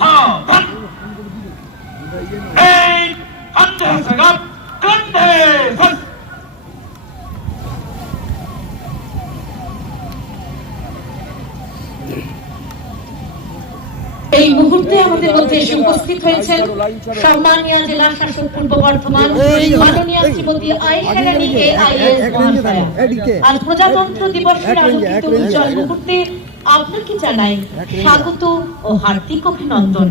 Havan. Hey, Ande Sagap, Kande Sas. এই মুহূর্তে আমাদের মধ্যে এসে উপস্থিত হয়েছেন সম্মানীয় জেলা শাসক পূর্ব বর্ধমান মাননীয় শ্রীমতী আয়েশা রানী AIS মহাশয়া। আজ প্রজাতন্ত্র দিবসের আলোকিত উজ্জ্বল মুহূর্তে আপনাকে জানাই স্বাগত ও হার্দিক অভিনন্দন।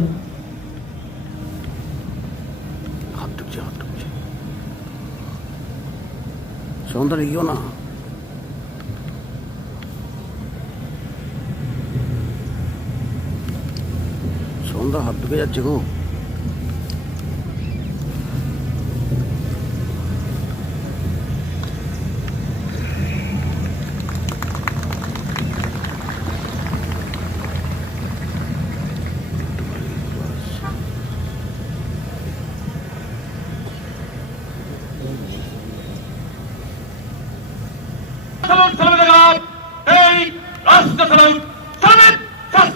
সন্ধ্যাটা গিয়েও না সন্ধ্যা হাত ঢুকে যাচ্ছে গো। Salut, salut, salut. Hey, Rasta salut. Salut, salut.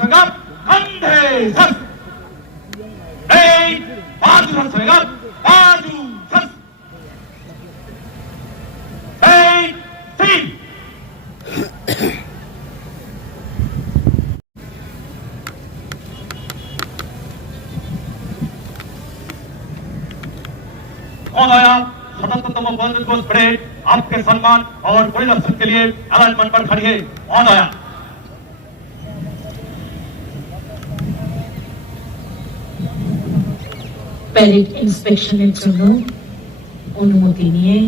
Sagap, Kande Sas. Hey, Baju Sagap, Baju Sas. Hey, team. महोदया, स्वतंत्रतम बंधन को परेड आपके सम्मान और परिरक्षण के लिए अलाइनमेंट पर खड़ी है। महोदया, প্যারেড ইন্সপেকশনের জন্য অনুমতি নিয়ে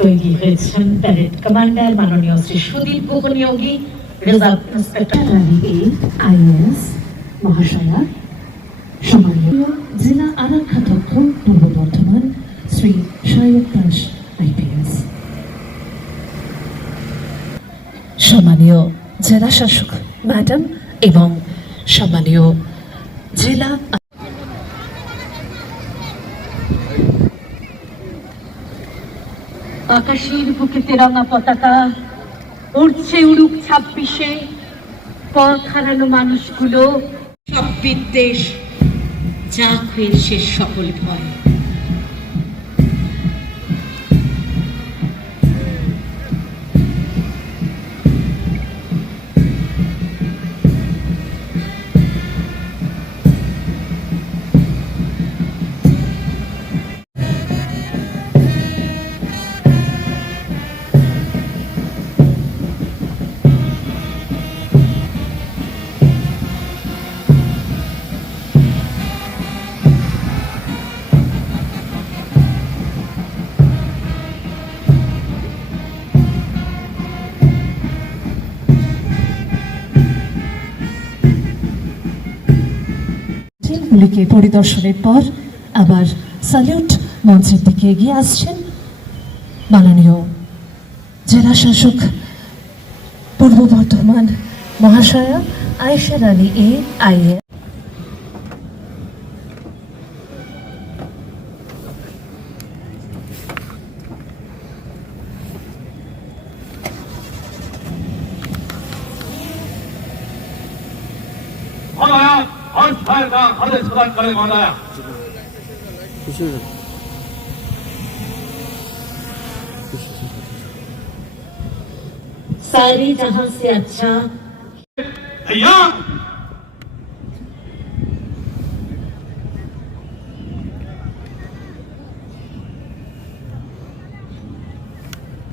তৈরি হয়েছেন প্যারেড কমান্ডার মাননীয় শ্রী সুদীপ গোপনীয়োগী, রিজার্ভ ইন্সপেক্টর IAS মহাশয়া, সম্মানীয় জেলা আরক্ষাধ্যক্ষ পূর্ব বর্ধমান শ্রী সায়ক দাস IPS, সম্মানীয় জেলা শাসক ম্যাডাম এবং সম্মানীয় জেলা আকাশের বুকে তেরঙা পতাকা উড়ছে উড়ুক 26-এ, পথ হারানো মানুষগুলো সব বিদ্বেষ যাক হয়ে শেষ সকল ভয়। গুলিকে পরিদর্শনের পর আবার স্যালিউট মঞ্চের দিকে এগিয়ে আসছেন মাননীয় জেলা শাসক পূর্ব বর্ধমান মহাশয়া আয়েশা রানী AIS। महोदया, और फायर का आदेश प्रदान करें। महोदया, सारी जहां से अच्छा तैयार।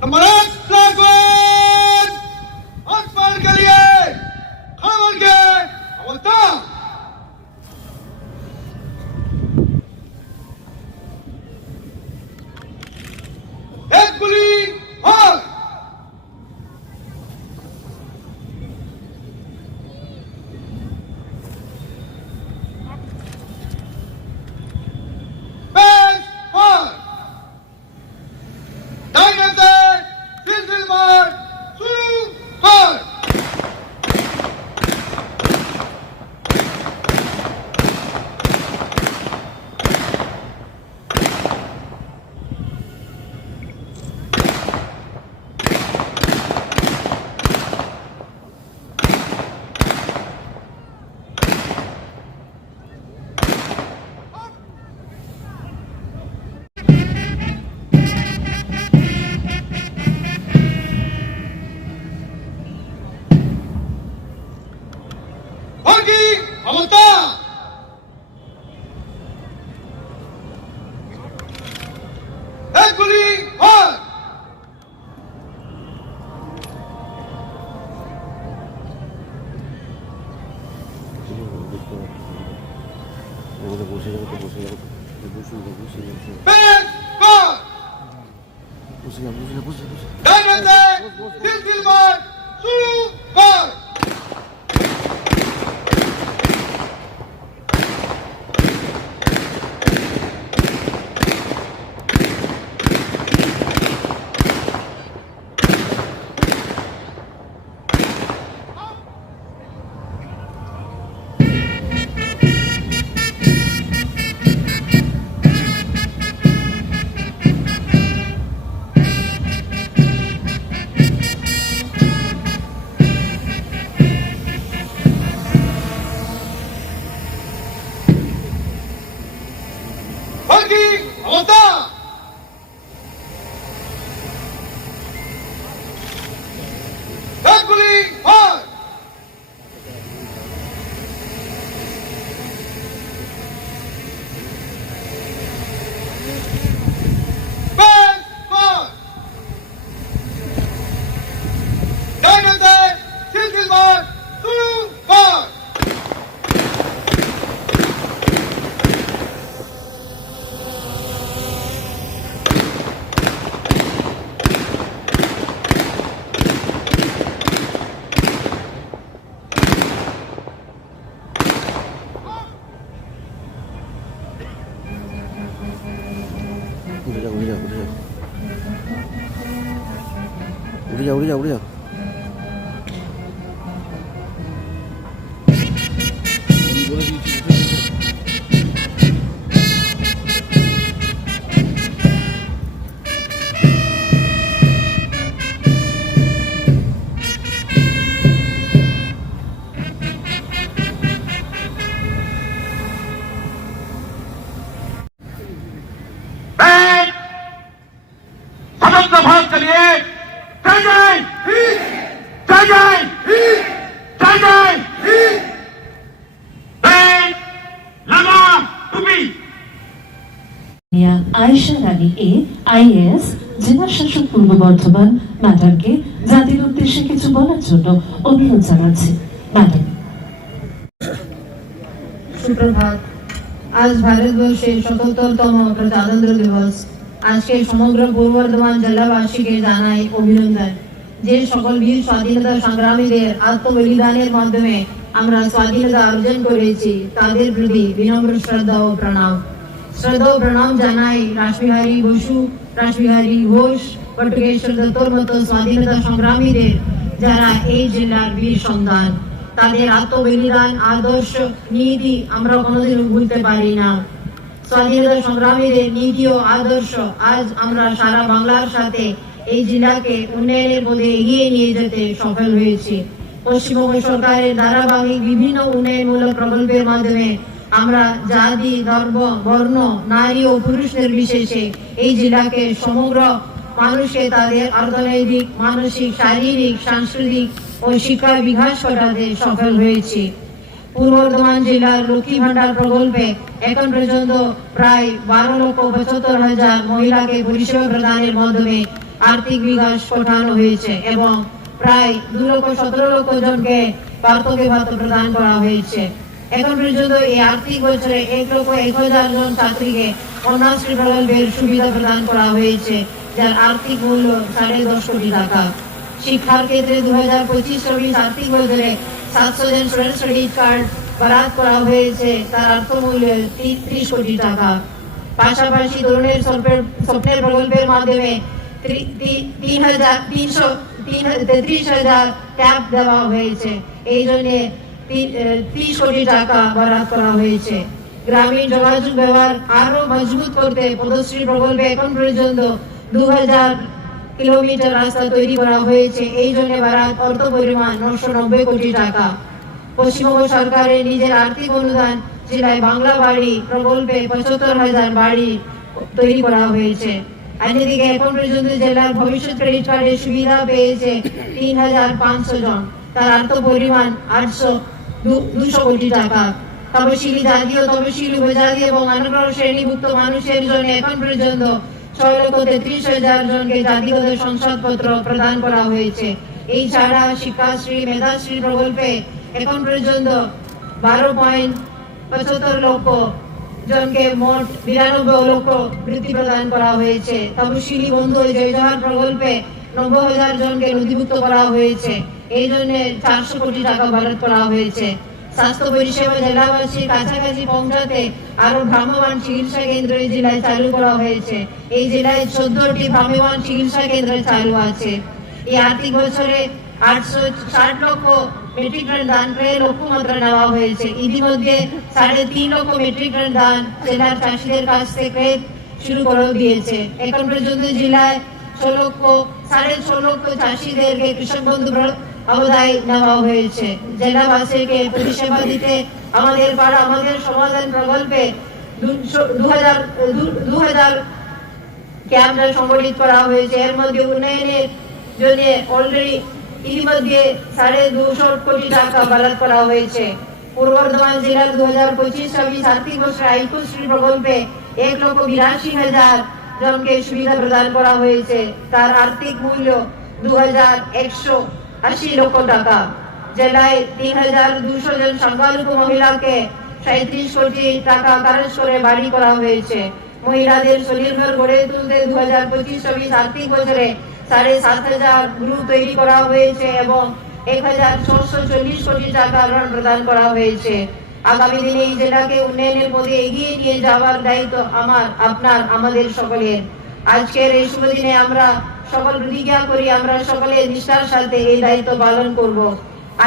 नंबर 1 फ्लैग वन अकबर के लिए खबर के अवता एक गोली और बेस और डायमंड से सिलसिल मार शुरू कर Hockey, avanza! Equally hard! Back, forward! Diamond से सिलसिल मार शुरू कर Hockey, avanza! Equally hard! Back, forward! Diamond से सिलसिल मार शुरू कर उड़ जा स्वतंत्र भारत के लिए जय जय जय जय जय जय लगा टुपी আয়েশা রানী আইএএস জেলা শাসক পূর্ব বর্ধমান ম্যাডামকে জাতির উদ্দেশ্যে কিছু বলার জন্য অনুরোধ জানাচ্ছি। ম্যাডাম। সুপ্রভাত। আজ ভারতবর্ষের ৭৭তম প্রজাতন্ত্র দিবস। আজকে সমগ্র পূর্ব বর্ধমান জেলাবাসীকে জানাই অভিনন্দন। যে সকল বীর স্বাধীনতা সংগ্রামীদের আত্মবলিদানের মাধ্যমে আমরা স্বাধীনতা অর্জন করেছি তাদের প্রতি বিনম্র শ্রদ্ধা ও প্রণাম জানাই রাসবিহারী বসু, রাসবিহারী ঘোষ, বটুকেশ্বর দত্তর মতো স্বাধীনতা সংগ্রামীদের যারা এই জেলার বীর সন্তান। তাদের আত্মবলিদান, আদর্শ, নীতি আমরা কোনোদিন ভুলতে পারি না। স্বাধীনতা সংগ্রামীদের নীতি ও আদর্শ আজ আমরা সারা বাংলার সাথে এই জেলাকে উন্নয়নের পথে এগিয়ে নিয়ে যেতে সফল হয়েছি। পশ্চিমবঙ্গ সরকারের ধারাবাহিক বিভিন্ন উন্নয়নমূলক প্রকল্পের মাধ্যমে আমরা জাতি, ধর্ম, বর্ণ, নারী ও পুরুষ নির্বিশেষে এই জেলাকে সমগ্র মানুষকে তাদের অর্থনৈতিক, মানসিক, শারীরিক, সাংস্কৃতিক ও শিক্ষার বিকাশ ঘটাতে সফল হয়েছি। পূর্ব বর্ধমান জেলার লক্ষ্মী ভান্ডার প্রকল্পে এখন পর্যন্ত প্রায় 12,75,000 মহিলাকে পরিষেবা প্রদানের মাধ্যমে আর্থিক বিকাশ পাঠানো হয়েছে এবং প্রায় 2,17,00,000 জনকে বার্ধক্য ভাতা প্রদান করা হয়েছে। এখন পর্যন্ত এই আর্থিক বছরে 1,01,000 জন ছাত্রীকে কন্যাশ্রী প্রকল্পের সুবিধা প্রদান করা হয়েছে, যার আর্থিক মূল্য 10.5 কোটি টাকা। শিক্ষার ক্ষেত্রে 2025-26 আর্থিক বছরে 700 জন স্টুডেন্ট ক্রেডিট কার্ড বরাদ করা হয়েছে, তার অর্থ মূল্য 30 কোটি টাকা। পাশাপাশি তরুণের স্বপ্নের প্রকল্পের মাধ্যমে 33,000 ট্যাব দেওয়া হয়েছে, এই জন্য 30 কোটি টাকা বরাদ করা হয়েছে। গ্রামীণ যোগাযোগ ব্যবহার আরো মজবুত করতে পদশ্রী প্রকল্পে এখন পর্যন্ত 2,000 কিলোমিটার রাস্তা তৈরি করা হয়েছে, এই জন্য বরাদ অর্থ পরিমাণ 990 কোটি টাকা। পশ্চিমবঙ্গ সরকারের নিজের আর্থিক অনুদান জেলায় বাংলা বাড়ি প্রকল্পে 75,000 বাড়ি তৈরি করা হয়েছে। অন্যদিকে এখন পর্যন্ত জেলার ভবিষ্যৎ ক্রেডিট কার্ডের সুবিধা পেয়েছে 3,500 জন, তার অর্থ পরিমাণ 200 কোটি টাকা। তপশিলি জাতি ও তপশিলি উপজাতি এবং অনগ্রসর শ্রেণীভুক্ত মানুষের জন্য এখন পর্যন্ত 6,33,000 জনকে জাতিগত শংসাপত্র প্রদান করা হয়েছে। এই ছাড়া শিক্ষাশ্রী মেধাশ্রী প্রকল্পে এখন পর্যন্ত 12.75 লক্ষ জনকে মোট 92 লক্ষ বৃত্তি প্রদান করা হয়েছে। তপশিলি বন্ধু জয় জোহার প্রকল্পে 90,000 জনকে নথিভুক্ত করা হয়েছে, এই জন্য 400 কোটি টাকা বরাদ্দ করা হয়েছে। স্বাস্থ্য পরিষেবা জেলাবাসীর কাছাকাছি পৌঁছাতে আরো ভ্রাম্যমাণ চিকিৎসা কেন্দ্র এই জেলায় চালু করা হয়েছে। এই জেলায় 14টি ভ্রাম্যমাণ চিকিৎসা কেন্দ্র চালু আছে। এই আর্থিক বছরে 860 লক্ষ মেট্রিক টন ধান ক্রয়ের লক্ষ্যমাত্রা নেওয়া হয়েছে। ইতিমধ্যে 3.5 লক্ষ মেট্রিক টন ধান জেলার চাষিদের কাছ থেকে শুরু করে দিয়েছে। এখন পর্যন্ত জেলায় 6.5 লক্ষ চাষিদেরকে কৃষক বন্ধু আওতায় নেওয়া হয়েছে। জেলাবাসীকে পরিষেবা দিতে আমাদের পাড়া আমাদের সমাধান প্রকল্পে 2,000 ক্যাম্প সংগঠিত করা হয়েছে। এর মধ্যে উন্নয়নের জন্য অলরেডি ইতিমধ্যে 250 কোটি টাকা বরাদ্দ করা হয়েছে। পূর্ব বর্ধমান জেলার 2025-26 আর্থিক বছরে আইকশ্রী প্রকল্পে 1,82,000 জনকে সুবিধা প্রদান করা হয়েছে, তার আর্থিক মূল্য 2,180 লক্ষ টাকা। জেলায় 3,200 জন সংখ্যালঘু মহিলাকে 37 কোটি টাকা খরচ করে বাড়ি করা হয়েছে। মহিলাদের স্বনির্ভর গড়ে তুলতে 2025-26 আর্থিক বছরে 7,500 গ্রুপ তৈরি করা হয়েছে এবং 1,640 কোটি টাকা ঋণ প্রদান করা হয়েছে। আগামী দিনে এই জেলাকে উন্নয়নের পথে এগিয়ে নিয়ে যাওয়ার দায়িত্ব আমার, আপনার, আমাদের সকলের। আজকের এই শুভ দিনে আমরা সকল প্রতিজ্ঞা করি আমরা সকলে নিষ্ঠার সাথে এই দায়িত্ব পালন করব।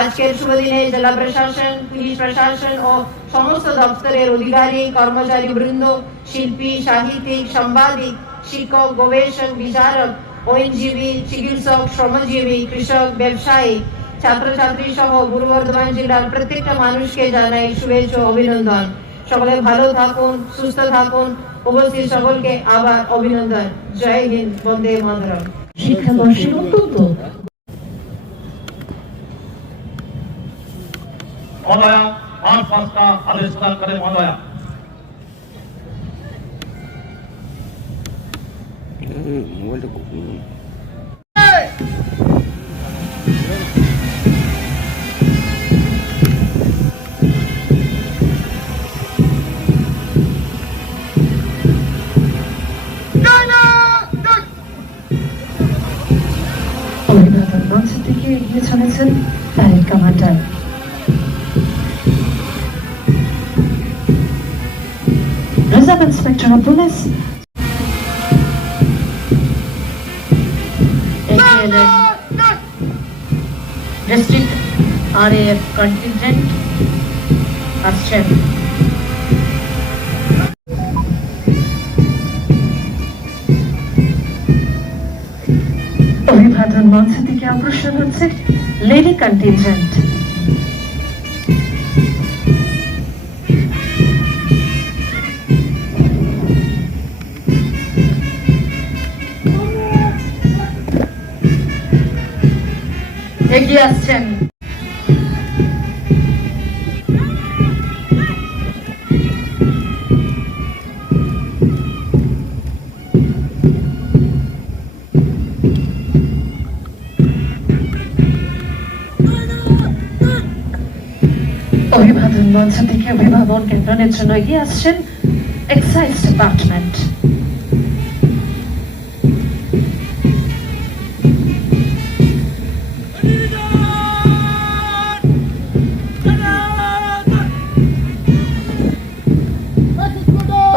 আজকের শুভ দিনে জেলা প্রশাসন, পুলিশ প্রশাসন ও সমস্ত দপ্তরের অধিকারী কর্মচারী বৃন্দ, শিল্পী, সাহিত্যিক, সাংবাদিক, শিক্ষক, গবেষক, বিচারক, আইনজীবী, চিকিৎসক, শ্রমজীবী, কৃষক, ব্যবসায়ী, ছাত্রছাত্রী সহ পূর্ব বর্ধমান জেলার প্রত্যেকটা মানুষকে জানাই শুভেচ্ছা ও অভিনন্দন। সকলে ভালো থাকুন, সুস্থ থাকুন। উপস্থিত সকলকে আবার অভিনন্দন। জয় হিন্দ, বন্দে মাতরম। শিক্ষাবর্ষের অত্যন্ত महोदया 5 का आदेश प्रदान करें। महोदया মোবাইলটা অভিনন্দন মঞ্চ থেকে এগিয়ে চলেছেন parade commander. Reserve Inspector of Police, ATLN District RAF contingent আসছেন। অভিবাদন মঞ্চ থেকে অগ্রসর হচ্ছে লেডি কন্টিনজেন্ট। এগিয়ে আসছেন দিকে অভিভাবন জ্ঞাপনের জন্য এগিয়ে আসছেন এক্সাইজ ডিপার্টমেন্ট।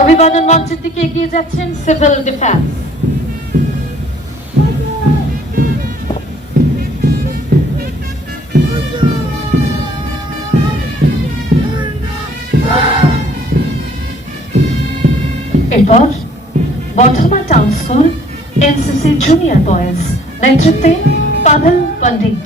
অভিবাদন মঞ্চের দিকে এগিয়ে যাচ্ছেন সিভিল ডিফেন্স। এরপর Bardhaman town school NCC junior boys নেতৃত্বে পাভেল পণ্ডিত।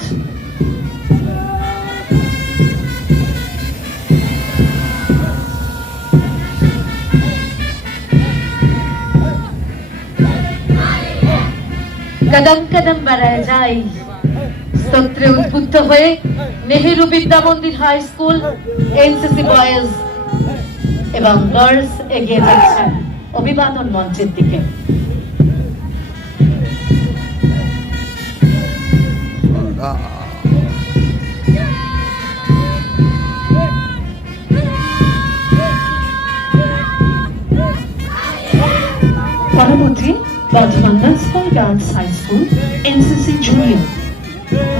কদম কদম বাড়ায় যাই স্তোত্রে উদ্বুদ্ধ হয়ে Nehru Vidya Mandir high school NCC boys এবং গার্লস এগিয়ে যাচ্ছেন অভিবাদন মঞ্চের দিকে। পরবর্তী Bardhaman municipal girls high school NCC junior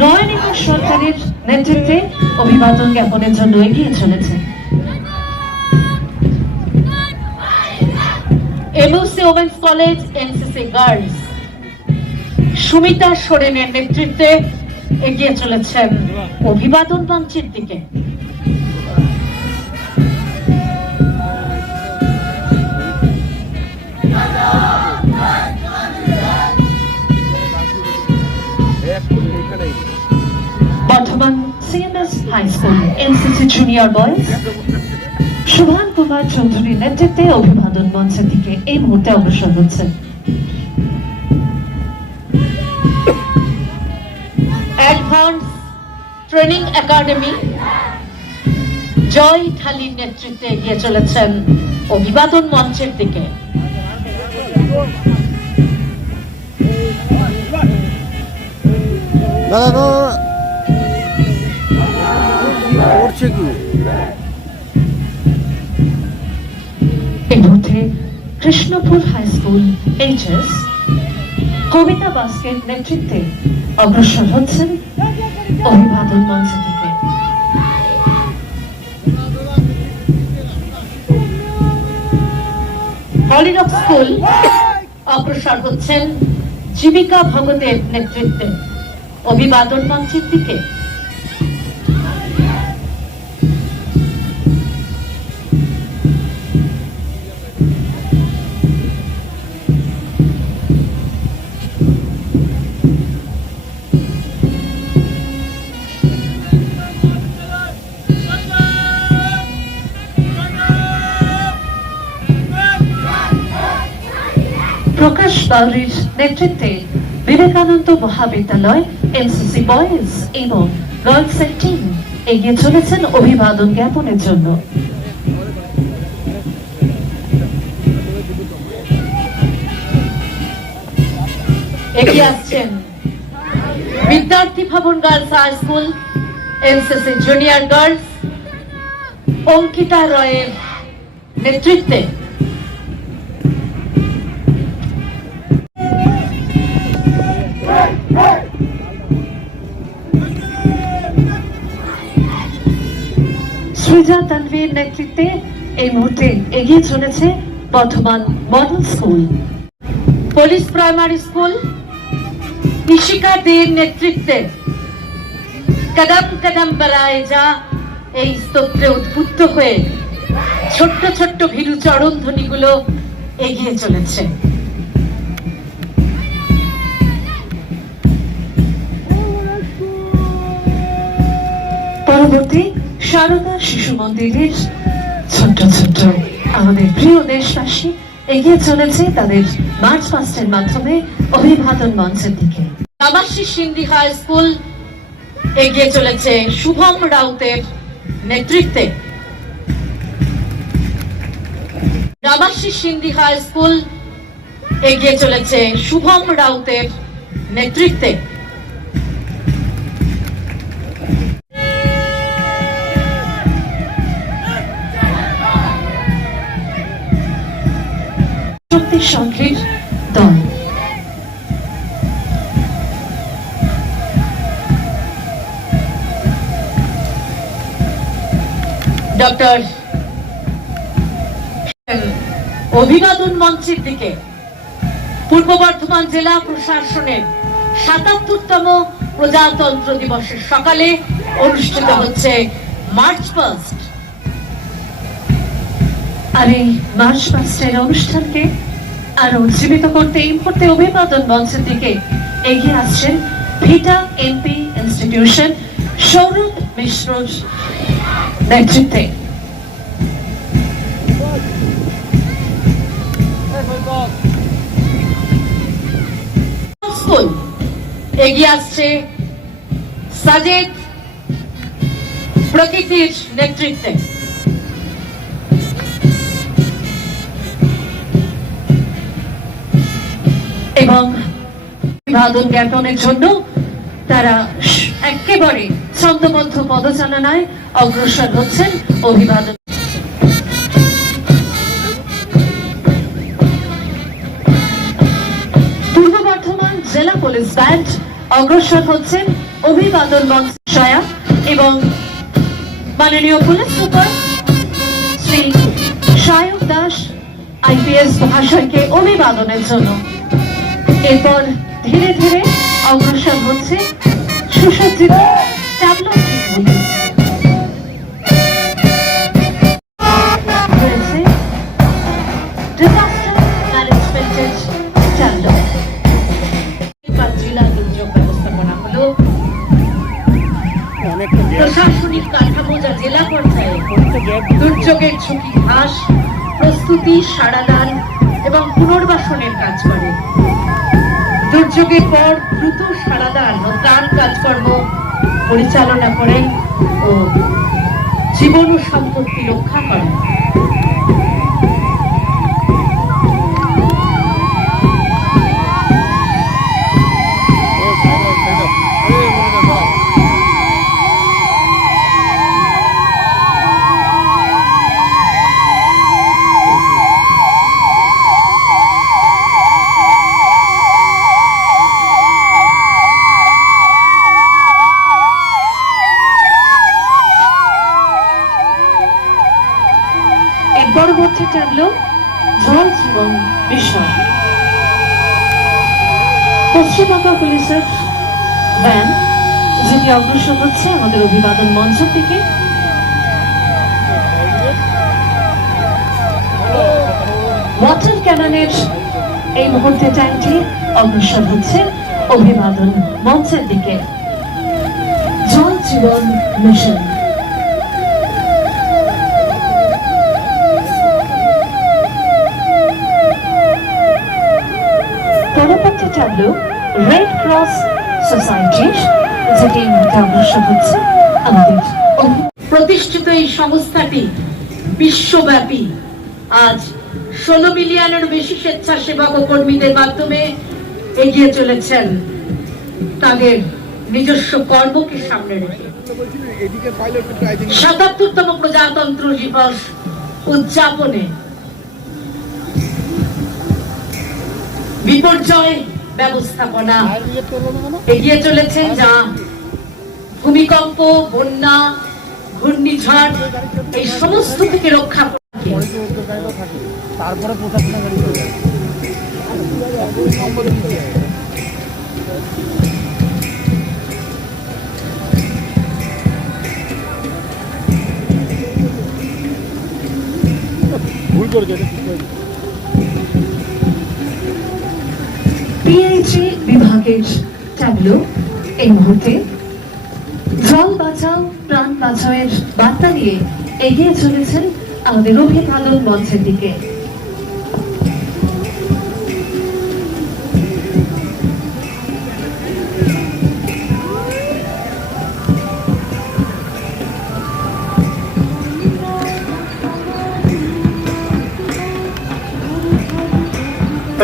Nayanika সরকারের নেতৃত্বে অভিবাদন জ্ঞাপনের জন্য এগিয়ে চলেছে। MOC women's college NCC girls Sumita সোরেনের নেতৃত্বে এগিয়ে চলেছেন অভিবাদন মঞ্চের দিকে। Bardhaman CMS high school NCC junior boys Subhan Kumar চৌধুরীর নেতৃত্বে অভিবাদন মঞ্চের দিকে এই মুহূর্তে অগ্রসর হচ্ছে। অ্যাডভান্স ট্রেনিং একাডেমি জয় ঢালির নেতৃত্বে এগিয়ে চলেছেন অভিবাদন মঞ্চের দিকে। দাদা করছে কি? এই মুহূর্তে কৃষ্ণপুর হাই স্কুল এইচএস কবিতা বাস্কের নেতৃত্বে অগ্রসর হচ্ছেন অভিবাদন মঞ্চের দিকে। হলিডক স্কুল অগ্রসর হচ্ছেন জীবিকা ভগতের নেতৃত্বে অভিবাদন মঞ্চের দিকে। প্রকাশ বাউরির নেতৃত্বে বিবেকানন্দ মহাবিদ্যালয় এনসিসি বয়েজ এবং গার্লসের টিম এগিয়ে চলেছেন অভিবাদন জ্ঞাপনের জন্য। এগিয়ে আসছেন Vidyarthi Bhavan girls high school NCC junior girls Ankita রয়ের নেতৃত্বে। সৃজা তানভীর নেতৃত্বে এই মুহূর্তে এগিয়ে চলেছে Bardhaman model school. Police primary school Ishika দের নেতৃত্বে কদম কদম বাড়ায় যা এই স্তোত্রে উদ্বুদ্ধ হয়ে ছোট্ট ছোট্ট ভীরু চরণ ধ্বনিগুলো এগিয়ে চলেছে। পরবর্তী সারদা শিশু মন্দিরের ছোট্ট ছোট্ট আমাদের প্রিয় দেশবাসী এগিয়ে চলেছে তাদের মার্চ পাস্টের মাধ্যমে অভিবাদন মঞ্চের দিকে। রামাশী সিন্ধি হাই স্কুল এগিয়ে চলেছে শুভম রাউতের নেতৃত্বে। রামাশী সিন্ধি হাই স্কুল এগিয়ে চলেছে শুভম রাউতের নেতৃত্বে। সংঘের দল। ডক্টর অভিবাদন মঞ্চের দিকে পূর্ব বর্ধমান জেলা প্রশাসনের ৭৭তম প্রজাতন্ত্র দিবসের সকালে অনুষ্ঠিত হচ্ছে মার্চ পাস্ট। আর এই মার্চ পাস্টের অনুষ্ঠানকে আরো উজ্জীবিত করতে এই মুহূর্তে অভিবাদন মঞ্চের দিকে এগিয়ে আসছেন ভিটা এমপি ইনস্টিটিউশন সৌরভ মিশ্রর নেতৃত্বে। স্কুল এগিয়ে আসছে সাজেদ প্রকৃতির নেতৃত্বে। এবং অভিবাদন জ্ঞাপনের জন্য তারা একেবারে ছন্দবদ্ধ পদচালনায় অগ্রসর হচ্ছেন। অভিবাদন পূর্ব বর্ধমান জেলা পুলিশ ব্যান্ড অগ্রসর হচ্ছেন অভিবাদন মঞ্চ সয়া এবং মাননীয় police super Shri Sayak Das IPS মহাশয়কে অভিবাদনের জন্য। এরপর ধীরে ধীরে অগ্রসর হচ্ছে সুসজ্জিত ট্যাবলো চিত্রগুলি। রয়েছে ডিজাস্টার ম্যানেজমেন্টের ট্যাবলো। জেলা দুর্যোগ ব্যবস্থাপনা হলো প্রশাসনিক কাঠামো যা জেলা পর্যায়ে দুর্যোগের ঝুঁকি হ্রাস, প্রস্তুতি, সাড়াদান এবং পুনর্বাসনের কাজ করে। দুর্যোগের পর দ্রুত সাড়াদান ও ত্রাণ কাজকর্ম পরিচালনা করেন ও জীবন ও সম্পত্তি রক্ষা করেন। পরবর্তী ট্যাবলো জল জীবন মিশন। পশ্চিমবঙ্গ পুলিশের ভ্যান যেটি অগ্রসর হচ্ছে আমাদের অভিবাদন মঞ্চ থেকে। ওয়াটার ক্যাননের এই মুহূর্তে ট্যাঙ্কটি অগ্রসর হচ্ছে অভিবাদন মঞ্চের দিকে। জল জীবন মিশন পরবর্তী ট্যাবলো রেড ক্রস সোসাইটির যেটি অগ্রসর হচ্ছে আমাদের। প্রতিষ্ঠিত এই সংস্থাটি বিশ্বব্যাপী আজ 16 মিলিয়নেরও বেশি স্বেচ্ছাসেবক ও কর্মীদের মাধ্যমে এগিয়ে চলেছেন তাদের নিজস্ব কর্মকে সামনে রেখে। ৭৭তম প্রজাতন্ত্র দিবস উদযাপনে বিপর্যয় ব্যবস্থাপনা এগিয়ে চলেছেন, যা ভূমিকম্প, বন্যা, ঘূর্ণিঝড় এই সমস্ত থেকে রক্ষা করে। তারপরে প্রশাসনের গাড়ি চলে যায়। ভুল করেছে। পিএইচই বিভাগের ট্যাবলো এই মুহূর্তে জল বাঁচাও প্রাণ বাঁচাওয়ের বার্তা নিয়ে এগিয়ে চলেছেন আমাদের অভিবাদন মঞ্চের দিকে।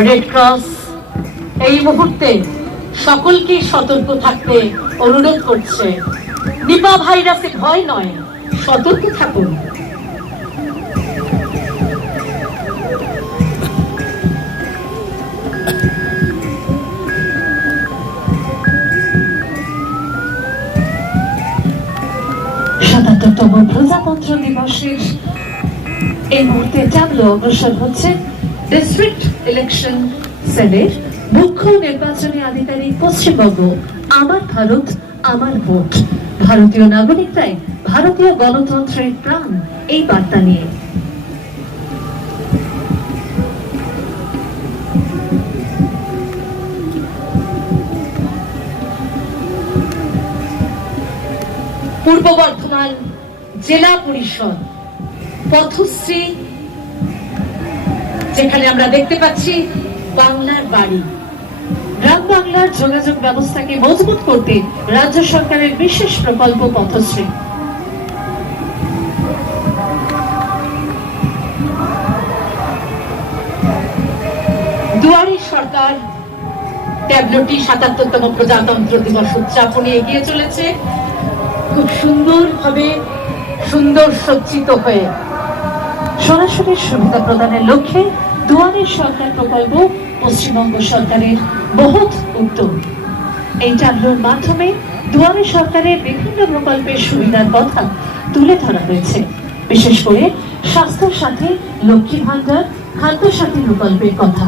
রেড ক্রস এই মুহূর্তে সকলকে সতর্ক থাকতে অনুরোধ করছে। নিপা ভাইরাসে ভয় নয়, সতর্ক থাকুন। প্রজাতন্ত্র দিবসের এই মুহূর্তে ট্যাবলো অগ্রসর হচ্ছে ডিস্ট্রিক্ট ইলেকশন সেলের মুখ্য নির্বাচনী আধিকারিক পশ্চিমবঙ্গ আমার ভারত আমার ভোট ভারতীয় নাগরিকরাই ভারতীয় গণতন্ত্রের প্রাণ এই বার্তা নিয়ে। পূর্ব বর্ধমান জেলা পরিষদ পথশ্রী, যেখানে আমরা দেখতে পাচ্ছি বাংলার বাড়ি। গ্রাম বাংলার যোগাযোগ ব্যবস্থাকে মজবুত করতে রাজ্য সরকারের বিশেষ প্রকল্প পথশ্রী। দুয়ারি সরকার ট্যাবলোটি ৭৭তম প্রজাতন্ত্র দিবস উদযাপনে এগিয়ে চলেছে খুব সুন্দরভাবে, সুন্দর সজ্জিত হয়ে। সরাসরি সুবিধা প্রদানের লক্ষ্যে দুয়ারে সরকার প্রকল্প পশ্চিমবঙ্গ সরকারের বহুত উদ্যোগ। এই ট্যাবলোর মাধ্যমে দুয়ারে সরকারের বিভিন্ন প্রকল্পের সুবিধার কথা তুলে ধরা হয়েছে, বিশেষ করে স্বাস্থ্য সাথী, লক্ষ্মী ভান্ডার, খাদ্য সাথী প্রকল্পের কথা।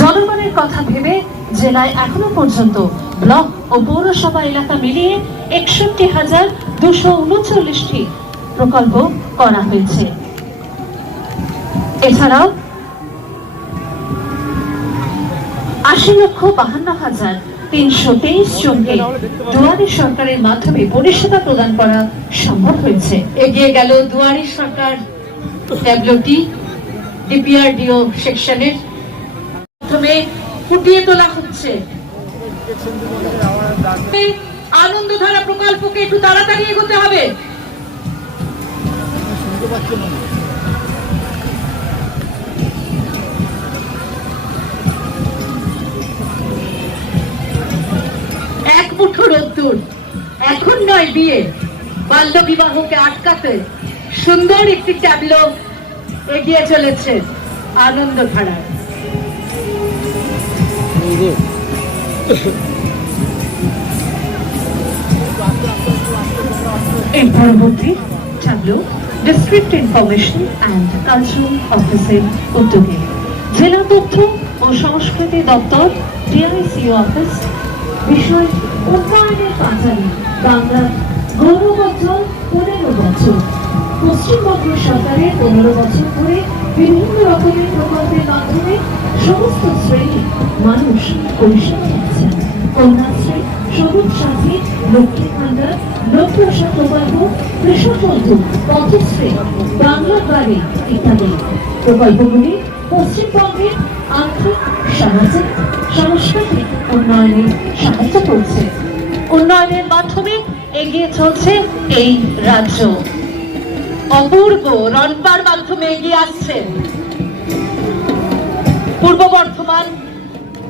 জনগণের কথা ভেবে জেলায় এখনো পর্যন্ত ব্লক ও পৌরসভা এলাকা মিলিয়ে ৬১,২৩৯টি প্রকল্প করা হয়েছে। এছাড়াও ৮০,৫২,৩২৩ জনকে দুয়ারে সরকারের মাধ্যমে পরিষেবা প্রদান করা সম্ভব হয়েছে। এগিয়ে গেল দুয়ারি সরকার ট্যাবলোটি ডিপিআরডিও সেকশনের মাধ্যমে ফুটিয়ে তোলা হচ্ছে। আনন্দধারা প্রকল্পকে একটু তাড়াতাড়ি এগোতে হবে। এক মুঠো রোদ্দুর, এখন নয় বিয়ে, বাল্য বিবাহকে আটকাতে সুন্দর একটি ট্যাবলো এগিয়ে চলেছে আনন্দধারা। এর পরবর্তী tableau district information and cultural অফিসের উদ্যোগে জেলা তথ্য ও সংস্কৃতি দপ্তর ডিআইসিও অফিস বিষয় উন্নয়নের পাঁচালী বাংলার গৌরবোজ্জ্বল ১৫ বছর। পশ্চিমবঙ্গ সরকারের ১৫ বছর ধরে বিভিন্ন রকমের প্রকল্পের মাধ্যমে সমস্ত শ্রেণীর মানুষ পরিষেবা পাচ্ছেন। কন্যাশ্রী, সবুজ সাথী, লক্ষ্মী ভান্ডার, লোকপ্রসাদ প্রকল্প, কৃষক বন্ধু, পথশ্রী, বাংলার বাড়ি ইত্যাদি প্রকল্পগুলি পশ্চিমবঙ্গের আর্থিক, সামাজিক, সাংস্কৃতিক উন্নয়নে সাহায্য করছে। উন্নয়নের মাধ্যমে এগিয়ে চলছে এই রাজ্য। অপূর্ব রণপার মাধ্যমে এগিয়ে আসছে পূর্ব বর্ধমান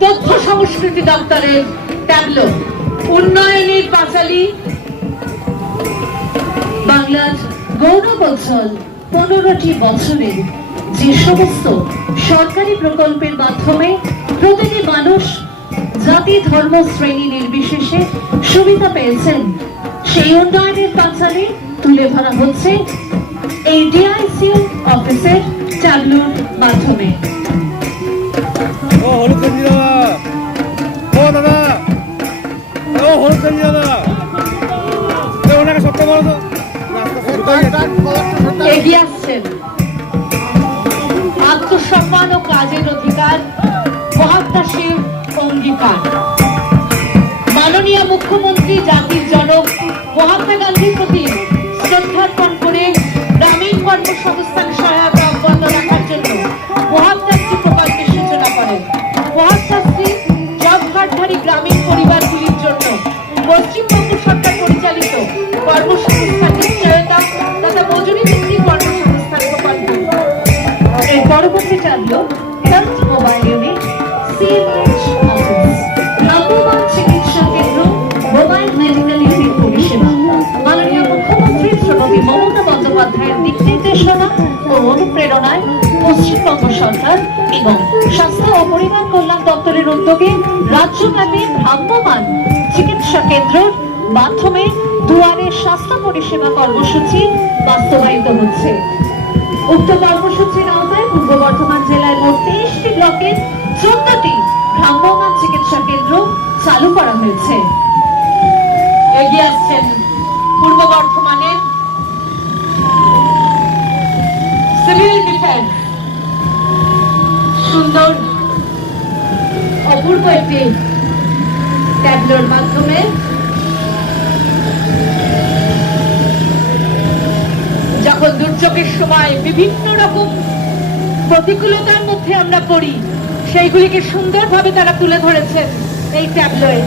তথ্য সংস্কৃতি দপ্তরের ট্যাবলো উন্নয়নের পাঁচালী বাংলার গৌরবোজ্জ্বল 15টি বছরের যে সমস্ত সরকারি প্রকল্পের মাধ্যমে প্রতিটি মানুষ জাতি, ধর্ম, শ্রেণী নির্বিশেষে সুবিধা পেয়েছেন, সেই উন্নয়নের পাঁচালী তুলে ধরা হচ্ছে এই ডিআইসিও অফিসের ট্যাবলোর মাধ্যমে। ও হলুদ গেঞ্জি দাদা, ও দাদা, ও হলুদ গেঞ্জি দাদা, ওনাকে সত্য বলো তো। এগিয়ে আসছেন আত্মসম্মান ও কাজের অধিকার, মহাত্মা শিব অঙ্গীকার। মাননীয় মুখ্যমন্ত্রী জাতির জনক মহাত্মা গান্ধীর প্রতি শ্রদ্ধার্পণ করে গ্রামীণ কর্মসংস্থান সহায়তা অব্যাহত রাখার জন্য মহাত্মাশ্রী প্রকল্পের সূচনা করেন। মহাত্মাশ্রী জব কার্ডধারী গ্রামীণ পরিবারগুলির জন্য পশ্চিমবঙ্গ সরকার পরিচালিত কর্মসংস্থান নিশ্চয়তা তথা মজুরি ভিত্তিক কর্মসংস্থান প্রকল্প। এর পরবর্তী tableau health mobile unit CMH office, ভ্রাম্যমাণ চিকিৎসা কেন্দ্র, মোবাইল মেডিকেল ইউনিট পরিষেবা। মাননীয় মুখ্যমন্ত্রী শ্রীমতী মমতা বন্দ্যোপাধ্যায়ের দিক নির্দেশনা ও অনুপ্রেরণায় পশ্চিমবঙ্গ সরকার এবং স্বাস্থ্য ও পরিবার কল্যাণ দপ্তরের উদ্যোগে রাজ্যব্যাপী ভ্রাম্যমাণ চিকিৎসা কেন্দ্রের মাধ্যমে দুয়ারে স্বাস্থ্য পরিষেবা কর্মসূচি বাস্তবায়িত হচ্ছে। উক্ত কর্মসূচির আওতায় পূর্ব বর্ধমান জেলায় মোট 23টি ব্লকের 14টি ভ্রাম্যমাণ চিকিৎসা কেন্দ্র চালু করা হয়েছে। এগিয়ে আসছেন পূর্ব বর্ধমানের সিভিল ডিফেন্স। সুন্দর অপূর্ব একটি ট্যাবলোর মাধ্যমে যখন দুর্যোগের সময় বিভিন্ন রকম প্রতিকূলতার মধ্যে আমরা পড়ি, সেইগুলিকে সুন্দরভাবে তারা তুলে ধরেছেন এই ট্যাবলোয়।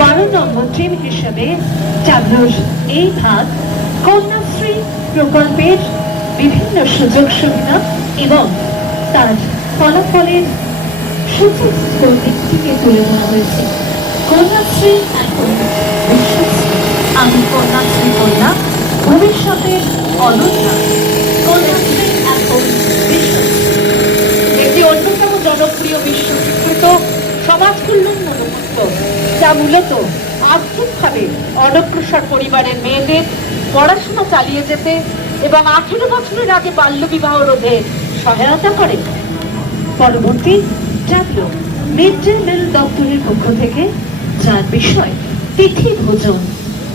12 নম্বর টিম হিসেবে ট্যাবলোর এই ভাগ কন্যাশ্রী প্রকল্পের বিভিন্ন সুযোগ সুবিধা এবং তার ফলাফলের সূচক দিকটিকে তুলে ধরা হয়েছে। কন্যাশ্রী এখন বিশ্বশ্রী, আমি কন্যাশ্রী কন্যা, ভবিষ্যতের অনন্যা। কন্যাশ্রী এখন বিশ্বশ্রী। একটি অন্যতম জনপ্রিয় বিশ্বস্বীকৃত সমাজ কল্যাণ মনোমুক্ত, যা মূলত আর্থিকভাবে অনগ্রসর পরিবারের মেয়েদের পড়াশোনা চালিয়ে যেতে এবং 18 বছরের আগে বাল্যবিবাহ রোধে সহায়তা করে। পরবর্তী ট্যাবলো মিড ডে মিল দপ্তরের পক্ষ থেকে, যার বিষয় তিথি ভোজন।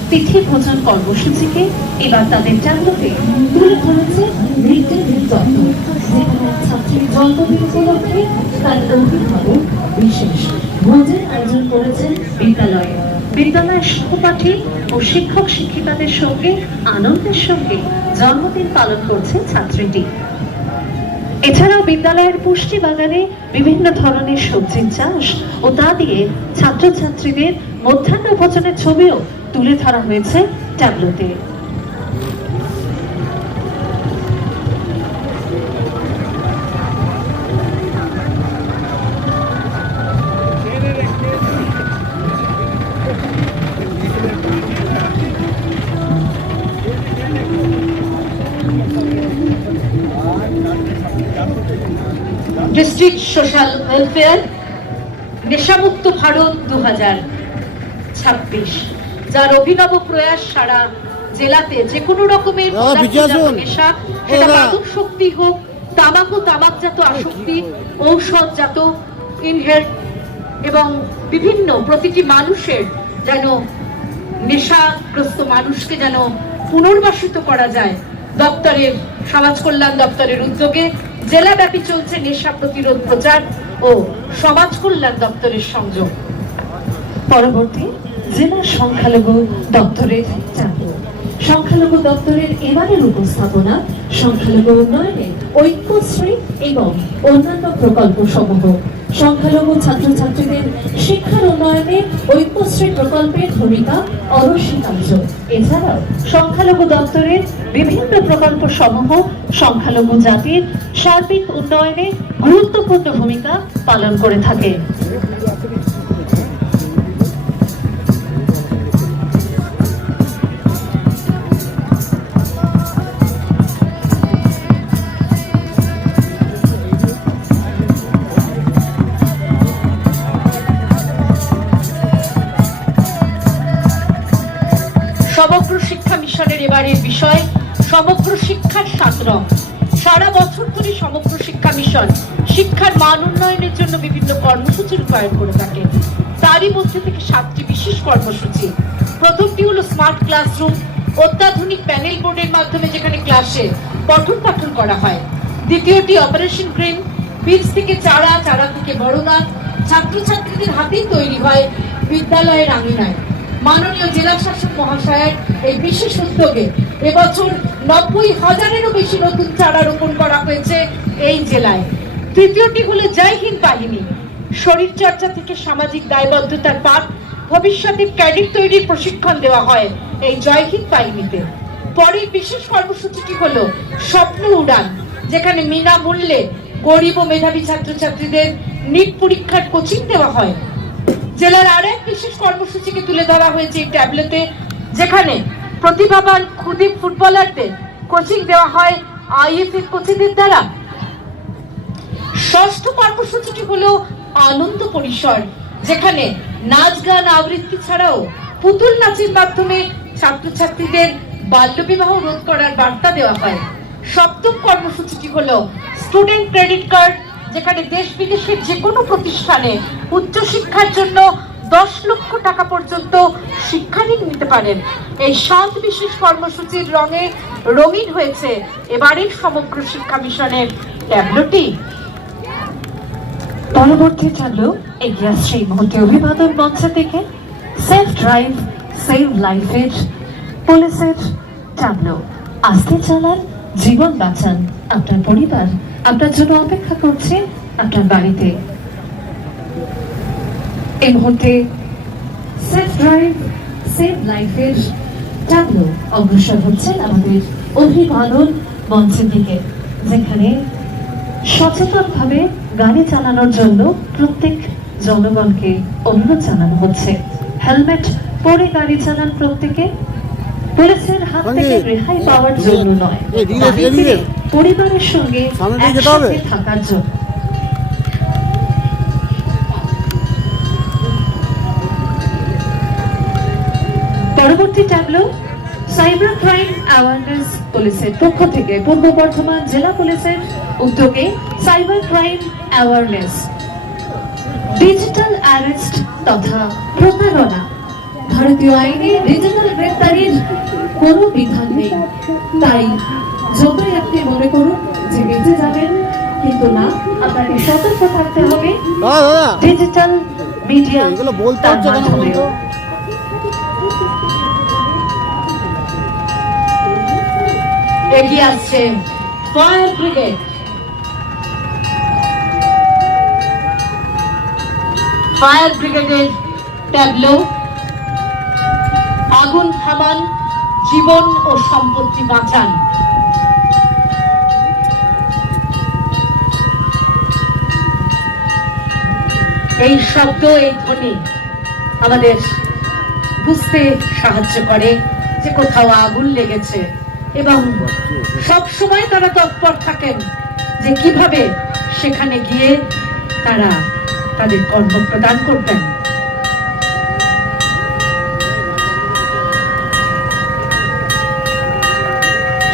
তিথি ভোজন কর্মসূচিকে এবার তাদের ট্যাবলোতে তুলে ধরেছে মিড ডে মিল দপ্তর, যেখানে ছাত্রীর জন্মদিন উপলক্ষে তার অভিভাবক বিশেষ ভোজের আয়োজন করেছেন বিদ্যালয়ে। বিদ্যালয়ের সহপাঠী ও শিক্ষক শিক্ষিকাদের সঙ্গে আনন্দের সঙ্গে জন্মদিন পালন করছে ছাত্রীটি। এছাড়াও বিদ্যালয়ের পুষ্টি বাগানে বিভিন্ন ধরনের সবজির চাষ ও তা দিয়ে ছাত্রছাত্রীদের মধ্যাহ্ন ভোজনের ছবিও তুলে ধরা হয়েছে ট্যাবলোতে। ডিস্ট্রিক্ট সোশ্যাল ওয়েলফেয়ার নেশামুক্ত ভারত 2026, যার অভিনব প্রয়াস সারা জেলাতে যে কোনো রকমের নেশা, সেটা মাদক শক্তি হোক, তামাক ও তামাকজাত আসক্তি, ঔষধজাত ইনহেল এবং বিভিন্ন প্রতিটি মানুষের যেন নেশাগ্রস্ত মানুষকে যেন পুনর্বাসিত করা যায়। দপ্তরের সমাজ কল্যাণ দপ্তরের উদ্যোগে জেলাব্যাপী চলছে নেশা প্রতিরোধ প্রচার ও সমাজ কল্যাণ দপ্তরের সংযোগ। পরবর্তী জেলা সংখ্যালঘু দপ্তরের ট্যাবলো। সংখ্যালঘু দপ্তরের এবারের উপস্থাপনা সংখ্যালঘু উন্নয়নে ঐক্যশ্রী এবং অন্যান্য প্রকল্প সমূহ। সংখ্যালঘু ছাত্রছাত্রীদের শিক্ষার উন্নয়নে ঐক্যশ্রী প্রকল্পের ভূমিকা অনস্বীকার্য। এছাড়াও সংখ্যালঘু দপ্তরের বিভিন্ন প্রকল্প সমূহ সংখ্যালঘু জাতির সার্বিক উন্নয়নে গুরুত্বপূর্ণ ভূমিকা পালন করে থাকে। সমগ্র শিক্ষা মিশনের এবারের বিষয় সমগ্র শিক্ষার সাতরং। সারা বছর ধরে সমগ্র শিক্ষা মিশন শিক্ষার মান উন্নয়নের জন্য বিভিন্ন কর্মসূচি রূপায়ণ করে থাকে। তারই মধ্যে থেকে 7টি বিশেষ কর্মসূচি। প্রথমটি হলো স্মার্ট ক্লাসরুম, অত্যাধুনিক প্যানেল বোর্ডের মাধ্যমে যেখানে ক্লাসে পঠন পাঠন করা হয়। দ্বিতীয়টি অপারেশন গ্রিন, বীজ থেকে চারা, চারা থেকে বড় গাছ ছাত্রছাত্রীদের হাতেই তৈরি হয় বিদ্যালয়ের আঙিনায়। মাননীয় জেলা শাসক মহাশয়ের এই বিশেষ উদ্যোগে এবছর 90,000-এরও বেশি নতুন চারা রোপণ করা হয়েছে এই জেলায়। তৃতীয়টি হলো জয় হিন্দ বাহিনী, শরীর চর্চা থেকে সামাজিক দায়বদ্ধতার পাঠ, ভবিষ্যতে ক্যাডেট তৈরির প্রশিক্ষণ দেওয়া হয় এই জয় হিন্দ বাহিনীতে। পরের বিশেষ কর্মসূচিটি হলো স্বপ্ন উড়ান, যেখানে বিনামূল্যে গরিব ও মেধাবী ছাত্রছাত্রীদের নিট পরীক্ষার কোচিং দেওয়া হয়। জেলার আর এক বিশেষ কর্মসূচিকে তুলে ধরা হয়েছে এই ট্যাবলেটে, যেখানে প্রতিভাবান ক্ষুদে ফুটবলারদের কোচিং দেওয়া হয় আইএফএ কোচেদের দ্বারা। ষষ্ঠ কর্মসূচিটি হলো আনন্দ পরিসর, যেখানে নাচ গান আবৃত্তি ছাড়াও পুতুল নাচের মাধ্যমে ছাত্রছাত্রীদের বাল্যবিবাহ রোধ করার বার্তা দেওয়া হয়। সপ্তম কর্মসূচিটি হলো স্টুডেন্ট ক্রেডিট কার্ড, যেখানে দেশ বিদেশের যে কোনো প্রতিষ্ঠানে উচ্চশিক্ষার জন্য 10 লক্ষ টাকা পর্যন্ত শিক্ষা ঋণ নিতে পারেন। এই 7 বিশেষ কর্মসূচির রঙে রঙিন হয়েছে এবারের সমগ্র শিক্ষা মিশনের ট্যাবলোটি। পরবর্তী ট্যাবলো এগিয়ে আসছে এই মুহূর্তে অভিবাদন মঞ্চ থেকে সেফ ড্রাইভ সেভ লাইফের পুলিশের ট্যাবলো। আস্তে চালান, জীবন বাঁচান। আপনার পরিবার আপনার জন্য অপেক্ষা করছে আপনার বাড়িতে। এই মুহূর্তে সেফ ড্রাইভ সেভ লাইফের ট্যাবলো অগ্রসর হচ্ছেন আমাদের অভিবাদন মঞ্চের দিকে, যেখানে সচেতনভাবে গাড়ি চালানোর জন্য প্রত্যেক জনগণকে অনুরোধ জানানো হচ্ছে। হেলমেট পরে গাড়ি চালান প্রত্যেকে। পুলিশের হাত থেকে রেহাই পাওয়ার জন্য নয়, বাড়ি ফিরে পরিবারের সঙ্গে একসাথে থাকার জন্য। পরবর্তী ট্যাবলো সাইবার ক্রাইম অ্যাওয়ারনেস পুলিশের পক্ষ থেকে পূর্ব বর্ধমান জেলা পুলিশের উদ্যোগে cyber crime awareness, digital arrest তথা প্রতারণা। ভারতীয় আইনে ডিজিটাল গ্রেফতারির কোনো বিধান নেই, তাই যতই আপনি মনে করুন যে বেঁচে যাবেন, কিন্তু না, আপনাকে সতর্ক থাকতে হবে ডিজিটাল মিডিয়া তার মাধ্যমেও। এগিয়ে আসছে ফায়ার ব্রিগেড। ফায়ার ব্রিগেডের ট্যাবলো আগুন থামান, জীবন ও সম্পত্তি বাঁচান। এই শব্দ, এই ধ্বনি আমাদের বুঝতে সাহায্য করে যে কোথাও আগুন লেগেছে, এবং সব সময় তারা তৎপর থাকেন যে কিভাবে সেখানে গিয়ে তারা তাদের কর্ম প্রদান করবেন।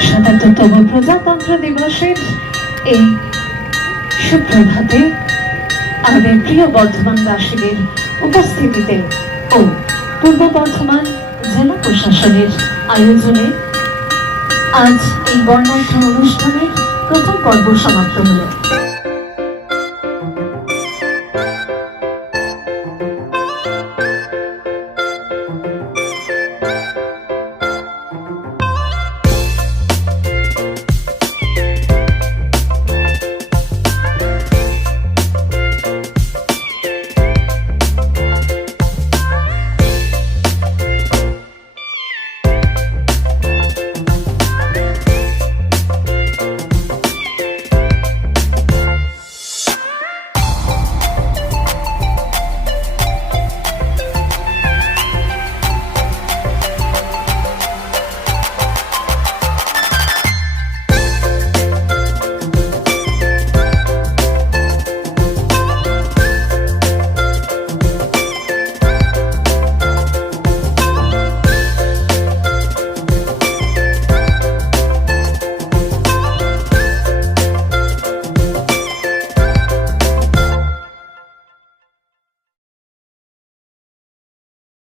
সাতাত্তরতম প্রজাতন্ত্র দিবসের এই সুপ্রভাতে আমাদের প্রিয় বর্ধমানবাসীদের উপস্থিতিতে ও পূর্ব বর্ধমান জেলা প্রশাসনের আয়োজনে আজ এই বর্ণাঢ্য অনুষ্ঠানের প্রথম পর্ব সমাপ্ত হলো।